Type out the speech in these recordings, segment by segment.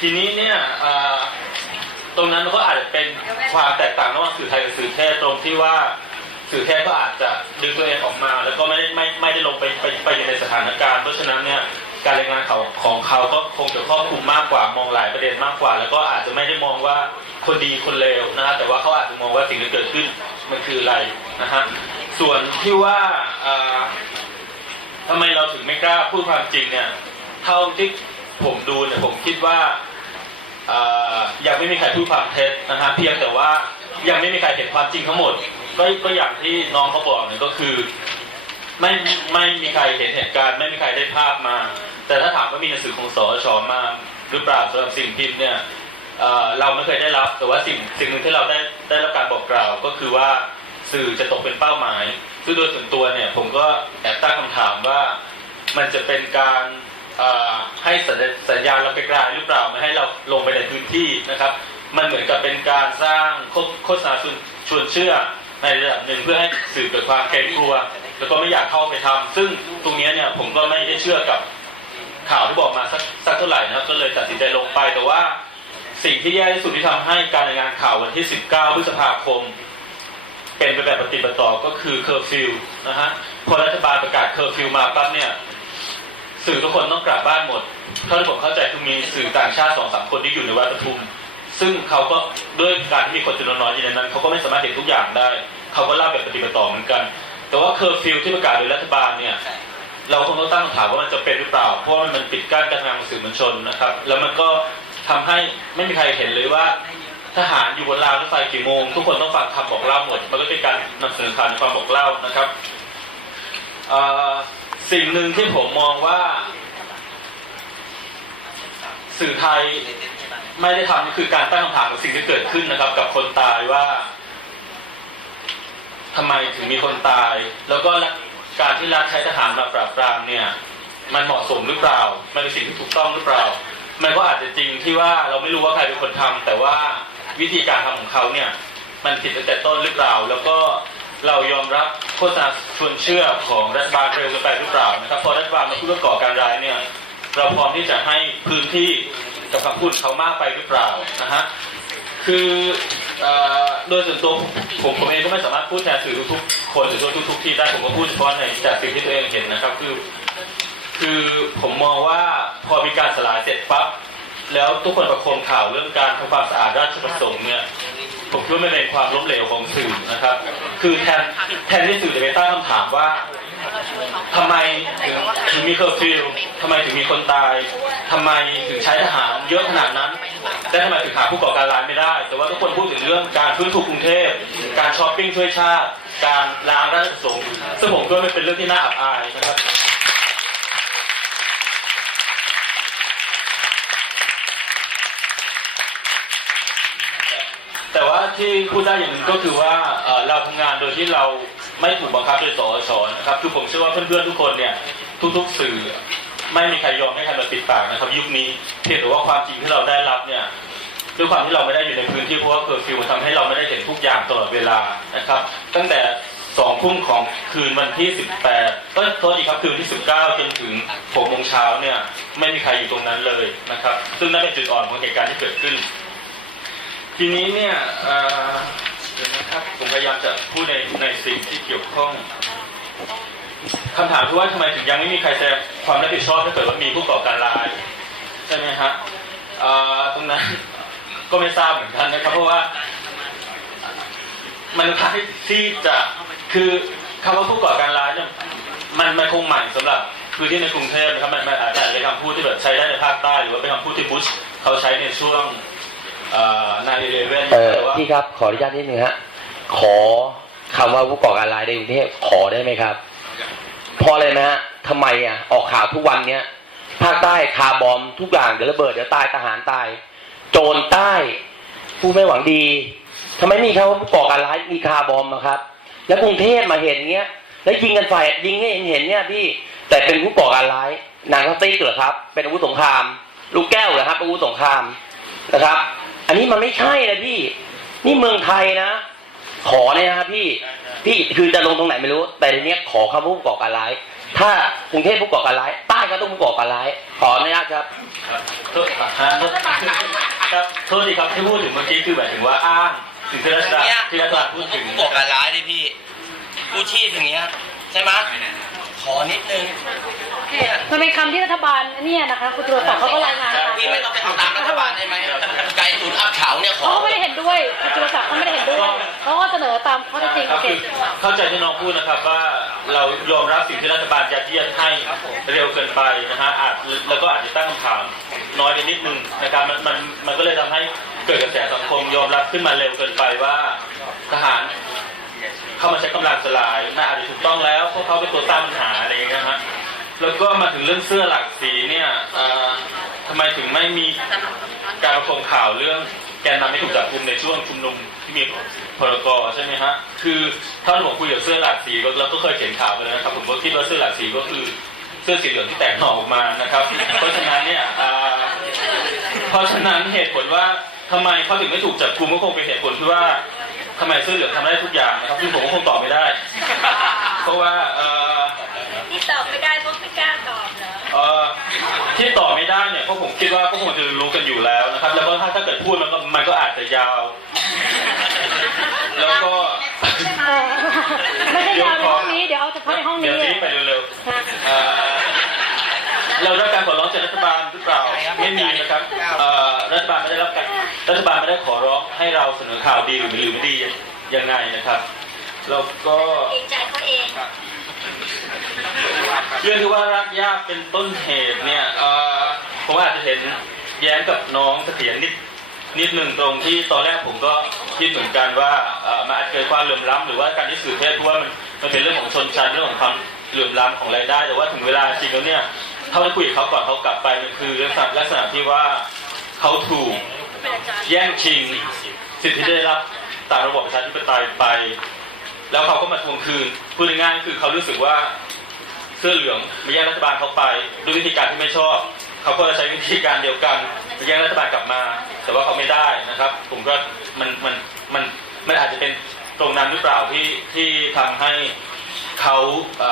ทีนี้เนี่ยตรงนั้นก็อาจจะเป็นความแตกต่างระหว่างสื่อไทยกับสื่อเทศตรงที่ว่าสื่อเทศก็อาจจะดึงตัวเองออกมา แล้วก็ไม่ได้ไม่ไม่ได้ลงไปไปไปอยู่ในสถานการณ์ เพราะฉะนั้นเนี่ยการรายงานเขาของเขาก็คงจะครอบคลุมมากกว่ามองหลายประเด็นมากกว่า แล้วก็อาจจะไม่ได้มองว่าคนดีคนเลวนะฮะแต่ว่าเขาอาจจะมองว่าสิ่งที่เกิดขึ้นมันคืออะไรนะฮะส่วนที่ว่าเอ่อทำไมเราถึงไม่กล้าพูดความจริงเนี่ยเท่าที่ผมดูเนี่ยผมคิดว่า ยังไม่มีใครพูดความเท็จนะฮะเพียงแต่ว่ายังไม่มีใครเห็นความจริงทั้งหมด ก็ก็อย่างที่น้องเขาบอกเนี่ยก็คือ ไม่ไม่มีใครเห็นเหตุการณ์ไม่มีใครได้ภาพมา แต่ถ้าถามว่ามีหนังสือของสอชมาหรือเปล่าสำหรับสิ่งพิมพ์เนี่ยเเราไม่เคยได้รับแต่ว่าสิ่งสิ่งหนึ่งที่เราได้ได้รับการบอกกล่าว ก็คือว่าสื่อจะตกเป็นเป้าหมายซึ่งโดยส่วนตัวเนี่ยผมก็แอบตั้งคำถามว่ามันจะเป็นการ ให้สัญญาสัญญาณเราไกลๆหรือเปล่าไม่ให้เราลงไปในพื้นที่นะครับ มันเหมือนกับเป็นการสร้างโฆษณาชวนเชื่อในระดับหนึ่งเพื่อให้สื่อเกิดความเกรงกลัว แล้วก็ไม่อยากเข้าไปทำซึ่งตรงนี้เนี่ยผมก็ไม่ได้เชื่อกับข่าวที่บอกมาสักสักเท่าไหร่นะครับก็เลยตัดสินใจลงไปแต่ว่าสิ่งที่แย่ที่สุดที่ทำให้การรายงานข่าววันที่ 19 พฤษภาคม เป็นไปแบบปฏิบัติต่อก็คือเคอร์ฟิวนะฮะพอรัฐบาลประกาศเคอร์ฟิวมาปั๊บเนี่ย สื่อทุกคนต้องกลับบ้านหมดเท่าที่ผมเข้าใจคือมีสื่อต่างชาติสองสามคนที่อยู่ในวัดปทุม ซึ่งเขาก็ด้วยการที่มีคนจำนวนน้อยอยู่ในนั้นเขาก็ไม่สามารถเห็นทุกอย่างได้ เขาก็เล่าแบบปฏิบัติต่อเหมือนกัน แต่ว่าเคอร์ฟิวที่ประกาศโดยรัฐบาลเนี่ยเราคงต้องตั้งคำถามว่ามันจะเป็นหรือเปล่า เพราะว่ามันปิดกั้นการทำงานของสื่อมวลชนนะครับ แล้วมันก็ทำให้ไม่มีใครเห็นเลยว่า ทหารอยู่บนรางรถไฟกี่โมง ทุกคนต้องฟังคำบอกเล่าหมด มันก็เป็นการนำเสนอข่าวความบอกเล่านะครับอ่อ สิ่งหนึ่งที่ผมมองว่า สื่อไทยไม่ได้ทำคือการตั้งคำถามกับสิ่งที่เกิดขึ้นนะครับ กับคนตายว่าทำไมถึงมีคนตาย แล้วก็การที่รัฐใช้ทหารมาปราบปรามเนี่ย มันเหมาะสมหรือเปล่า มันเป็นสิ่งที่ถูกต้องหรือเปล่า มันก็อาจจะจริงที่ว่าเราไม่รู้ว่าใครเป็นคนทำแต่ว่าวิธีการทำของเขาเนี่ย มันผิดตั้งแต่ต้นหรือเปล่า แล้วก็ เรายอมรับโฆษณาชวนเชื่อของรัฐบาลเร็วเกินไปหรือเปล่านะครับพอรัฐบาลมาพูดว่าก่อการร้ายเนี่ยเราพร้อมที่จะให้พื้นที่กับคำพูดเขามากไปหรือเปล่านะฮะคืออโดยส่วนตัวผมผมเองก็ไม่สามารถพูดแทนสื่อทุกๆคนหรือทุกๆที่ได้ผมก็พูดเฉพาะในจากสิ่งที่ตัวเองเห็นนะครับ คือ คือผมมองว่าพอมีการสลายเสร็จปั๊บแล้วทุกคนประคมข่าวเรื่องการทำความสะอาดราชประสงค์เนี่ย ผมคิดว่าไม่เป็นความล้มเหลวของสื่อนะครับ คือแทนแทนที่สื่อจะไปตั้งคำถามว่าทำไมถึงมีเคอร์ฟิวทำไมถึงมีคนตายทำไมถึงใช้ทหารเยอะขนาดนั้นและทำไมถึงหาผู้ก่อการร้ายไม่ได้ แต่ว่าทุกคนพูดถึงเรื่องการฟื้นฟูกรุงเทพ การช้อปปิ้งช่วยชาติ การล้างราชสงค์ซึ่งผมคิดว่ามันเป็นเรื่องที่น่าอับอายนะครับ แต่ว่าที่พูดได้อย่างหนึ่งก็คือว่าเราทำงานโดยที่เราไม่ถูกบังคับโดยสอชนะครับคือผมเชื่อว่าเพื่อนๆทุกคนเนี่ยทุกๆสื่อไม่มีใครยอมให้ใครมาปิดปากนะครับยุคนี้เพียงแต่ว่าความจริงที่เราได้รับเนี่ยด้วยความที่เราไม่ได้อยู่ในพื้นที่เพราะว่าเคอร์ฟิวทำให้เราไม่ได้เห็นทุกอย่างตลอดเวลานะครับ ตั้งแต่สองทุ่มของคืนวันที่ 18ก็โทษอีกครับคืนที่ 19 จนถึง6โมงเช้าเนี่ยไม่มีใครอยู่ตรงนั้นเลยนะครับ ซึ่งนั่นเป็นจุดอ่อนของเหตุการณ์ที่เกิดขึ้น ทีนี้เนี่ยนะครับผมพยายามจะพูดในในสิ่งที่เกี่ยวข้องคำถามคือว่าทำไมถึงยังไม่มีใครแสดงความรับผิดชอบถ้าเกิดว่ามีผู้ก่อการร้ายใช่ไหมฮะตรงนั้นก็ไม่ทราบเหมือนกันนะครับ เพราะว่ามันคล้ายที่จะคือคำว่าผู้ก่อการร้ายเนี่ยมันมันคงใหม่สำหรับพื้นที่ในกรุงเทพนะครับมันอาจจะเป็นคำพูดที่แบบใช้ได้ในภาคใต้หรือว่าเป็นคำพูดที่บุชเขาใช้ในช่วง นายเรเวนเออแต่ว่าพี่ครับขออนุญาตนิดนึงฮะขอคำว่าผู้ก่อการร้ายในกรุงเทพขอได้ไหมครับเพราะอะไรนะฮะทำไมอะออกข่าวทุกวันเนี้ยภาคใต้คาร์บอมทุกอย่างเดี๋ยวระเบิดเดี๋ยวตายทหารตาย โจรใต้ ผู้ไม่หวังดีทำไมมีเขาผู้ก่อการร้ายมีคาร์บอมอะครับ แล้วกรุงเทพมาเห็นเงี้ย แล้วยิงกันฝ่ายยิงให้เห็นเห็นเนี่ยพี่แต่เป็นผู้ก่อการร้ายหนังสติ๊กเหรอครับ เป็นอาวุธสงคราม ลูกแก้วเหรอครับอาวุธสงครามนะครับ อันนี้มันไม่ใช่นะพี่ นี่เมืองไทยนะ ขอเนี่ยนะครับพี่ พี่คือจะลงตรงไหนไม่รู้ แต่ทีเนี้ยขอคำพูดก่อการร้าย ถ้ากรุงเทพผู้ก่อการร้าย ใต้ก็ต้องผู้ก่อการร้าย ขออนุญาตครับครับโทษอะฮะครับโทษทีครับที่พูดถึงเมื่อกี้คือหมายถึงว่าอ้างถึงที่รัชดาที่รัชดาพูดถึงผู้ก่อการร้ายดิพี่กู้ชีพอย่างเงี้ยใช่ไหม ขอนิดนึงเนี่ยมันเป็นคำที่รัฐบาลเนี่ยนะคะคุณตรวจสอบเขาก็รายงานมาพี่ไม่ต้องไปทำตามรัฐบาลได้ไหมไกลศูนย์อับเฉาเนี่ยขอเขาก็ไม่ได้เห็นด้วยคุณตรวจสอบเขาไม่ได้เห็นด้วยเขาก็เสนอตามข้อเท็จจริงครับเสคืร็อจเข้าใจที่น้องพูดนะครับว่าเรายอมรับสิ่งที่รัฐบาลยัดเยียดให้เร็วเกินไปนะฮะอาจแล้วก็อาจจะตั้งคำถามน้อยไปนิดนึงนะครับมันมันมันก็เลยทำให้เกิดกระแสสังคมยอมรับขึ้นมาเร็วเกินไปว่าทหารเข้ามาใช้กำลังสลายน่าอาจจะถูก ต้องแล้วเพราเขาเป็นตัวสร้างปัญหาอะไรอย่างเงี้ยฮะแล้วก็มาถึงเรื่องเสื้อหลากสีเนี่ยอ่อทำไมถึงไม่มีการประคมข่าวเรื่องแกนนำไม่ถูกจับกุมในช่วงชุมนุมที่มีพรกใช่ไหมฮะคือถ้าผมคุยกับเสื้อหลากสีก็เราก็เคยเขียนข่าวไปแล้วนะครับผมก็คิดว่าเสื้อหลากสีก็คือเสื้อสีเหลืองที่แตกหน่อออกมานะครับ เพราะฉะนั้นเนี่ยเพราะฉะนั้นเหตุผลว่าทำไมเขาถึงไม่ถูกจับกุมก็คงเป็นเหตุผลที่ว่าทำไมเสื้อเหลืองทำได้ทุกอย่างนะครับซึ่งผมก็คงตอบไม่ได้ เพราะว่าเอ่อที่ตอบไม่ได้เพราะไม่กล้าตอบเหรอเอ่อที่ตอบไม่ได้เนี่ยเพราะผมคิดว่าก็คงจะรู้กันอยู่แล้วนะครับ แล้วก็ถ้าถ้าเกิดพูดมันก็มันก็อาจจะยาว แล้วก็เออไม่ใช่ยาวในห้องนี้ เดี๋ยวเอาเฉพาะในห้องเดี๋นี้ยวทิ้งไปเร็วๆเอ่อเราได้รับการขอร้องจากรัฐบาลหรือเปล่าไม่มีนะครับเอ่อรัฐบาลไม่ได้รับการรัฐบาลไม่ได้ขอร้องให้เราเสนอข่าวดีหรือหรือไม่ดียังไงนะครับแล้วก็เกรงใจ เรื่องที่ว่ารักยากเป็นต้นเหตุเนี่ยเอ่อผมอาจจะเห็นแย้งกับน้องเสถียรนิดนิดหนึ่งตรงที่ตอนแรกผมก็คิดเหมือนกันว่าเออมันอาจเกิดความเหลื่อมล้ำหรือว่าการที่สื่อเพศเพราะว่ามันมันเป็นเรื่องของชนชั้นเรื่องของความเหลื่อมล้ำของรายได้ แต่ว่าถึงเวลาจริงแล้วเนี่ยเท่าที่คุยกับเขาก่อนเขากลับไปมันคือลักษณะลักษณะที่ว่าเขาถูกแย่งชิงสิทธิที่ได้รับตามระบบประชาธิปไตยไป แล้วเขาก็มาทวงคืนพูดง่ายๆคือเขารู้สึกว่าเสื้อเหลืองมาแย่งรัฐบาลเขาไปด้วยวิธีการที่ไม่ชอบ เขาก็จะใช้วิธีการเดียวกันมาแย่งรัฐบาลกลับมา แต่ว่าเขาไม่ได้นะครับ ผมก็มันมันมันมันอาจจะเป็นตรงนั้นหรือเปล่าที่ที่ทำให้เขาเ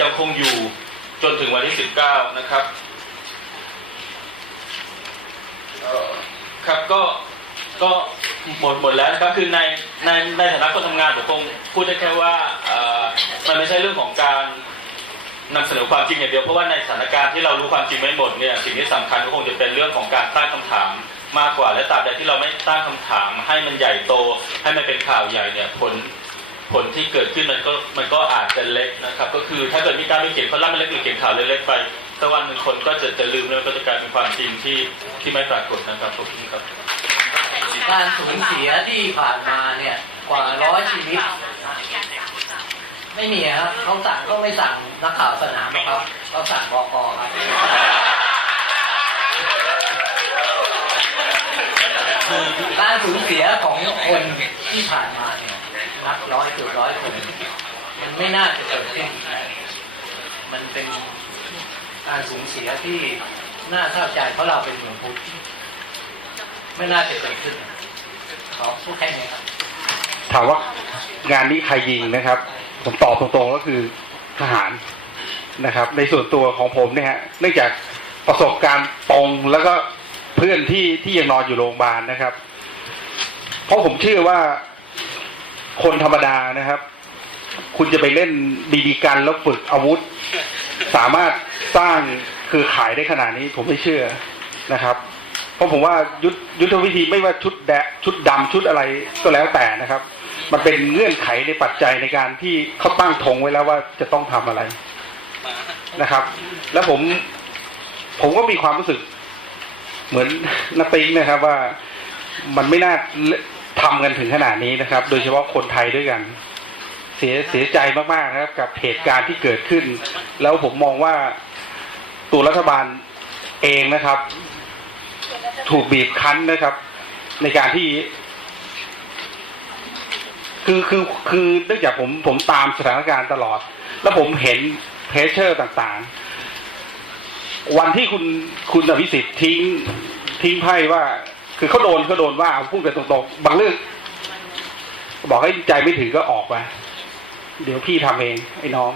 ยังคงอยู่จนถึงวันที่ 19 นะครับครับก็ก็ หมดหมดแล้วนะครับคือในในในฐานะคนทำงานผมคงพูดได้แค่ว่ามันไม่ใช่เรื่องของการนำเสนอความจริงอย่างเดียวเพราะว่าในสถานการณ์ที่เรารู้ความจริงไม่หมดเนี่ยสิ่งที่สำคัญก็คงจะเป็นเรื่องของการตั้งคำถามมากกว่า และตราบใดที่เราไม่ตั้งคำถามให้มันใหญ่โต ให้มันเป็นข่าวใหญ่เนี่ยผลผลที่เกิดขึ้นมันก็มันก็อาจจะเล็กนะครับ ก็คือถ้าเกิดมีการไปเขียนข้อเล่ามันเล็กหรือเขียนข่าวเล็กๆไปสักวันหนึ่งคนก็จะจะลืมแล้วก็จะกลายเป็นความจริงที่ที่ไม่ปรากฏนะครับขอบคุณครับ การสูญเสียที่ผ่านมาเนี่ยกว่าร้อยชีวิต ไม่มีครับเขาสั่งก็ไม่สั่งนักข่าวสนามหรอกครับเขาสั่งบกครับการสูญเสียของคนที่ผ่านมาเนี่ยนับร้อยเกือบร้อยคนมันไม่น่าจะเกิดขึ้นมันเป็นการสูญเสียที่น่าเศร้าใจเพราะเราเป็นเมืองพุทธไม่น่าจะเกิดขึ้น ถามว่างานนี้ใครยิงนะครับ ผมตอบตรงๆก็คือทหารนะครับ ในส่วนตัวของผมเนี่ยฮะเนื่องจากประสบการณ์ตรงแล้วก็เพื่อนที่ที่ยังนอนอยู่โรงพยาบาลนะครับ เพราะผมเชื่อว่าคนธรรมดานะครับ คุณจะไปเล่นบีบีกันแล้วฝึกอาวุธ สามารถสร้างคือขายได้ขนาดนี้ผมไม่เชื่อนะครับ เพราะผมว่ายุทธยุทธวิธีไม่ว่าชุดแดงชุดดำชุดอะไรก็แล้วแต่นะครับ มันเป็นเงื่อนไขในปัจจัยในการที่เขาตั้งธงไว้แล้วว่าจะต้องทำอะไรนะครับ แล้วผมผมก็มีความรู้สึก เหมือนนาติงนะครับว่ามันไม่น่าทำกันถึงขนาดนี้นะครับ โดยเฉพาะคนไทยด้วยกัน เสียเสียใจมากๆนะครับ กับเหตุการณ์ที่เกิดขึ้น แล้วผมมองว่าตัวรัฐบาลเองนะครับ ถูกบีบคั้นนะครับ ในการที่ คือคือคือเนื่องจากผมผมตามสถานการณ์ตลอด แล้วผมเห็นเพรสเชอร์ต่างๆ วันที่คุณคุณอภิสิทธิ์ทิ้งทิ้งไพ่ว่า คือเขาโดนเขาโดนว่าพูดกันตรงๆบางเรื่องบอกให้ใจไม่ถึงก็ออกไปเดี๋ยวพี่ทำเองไอ้น้อง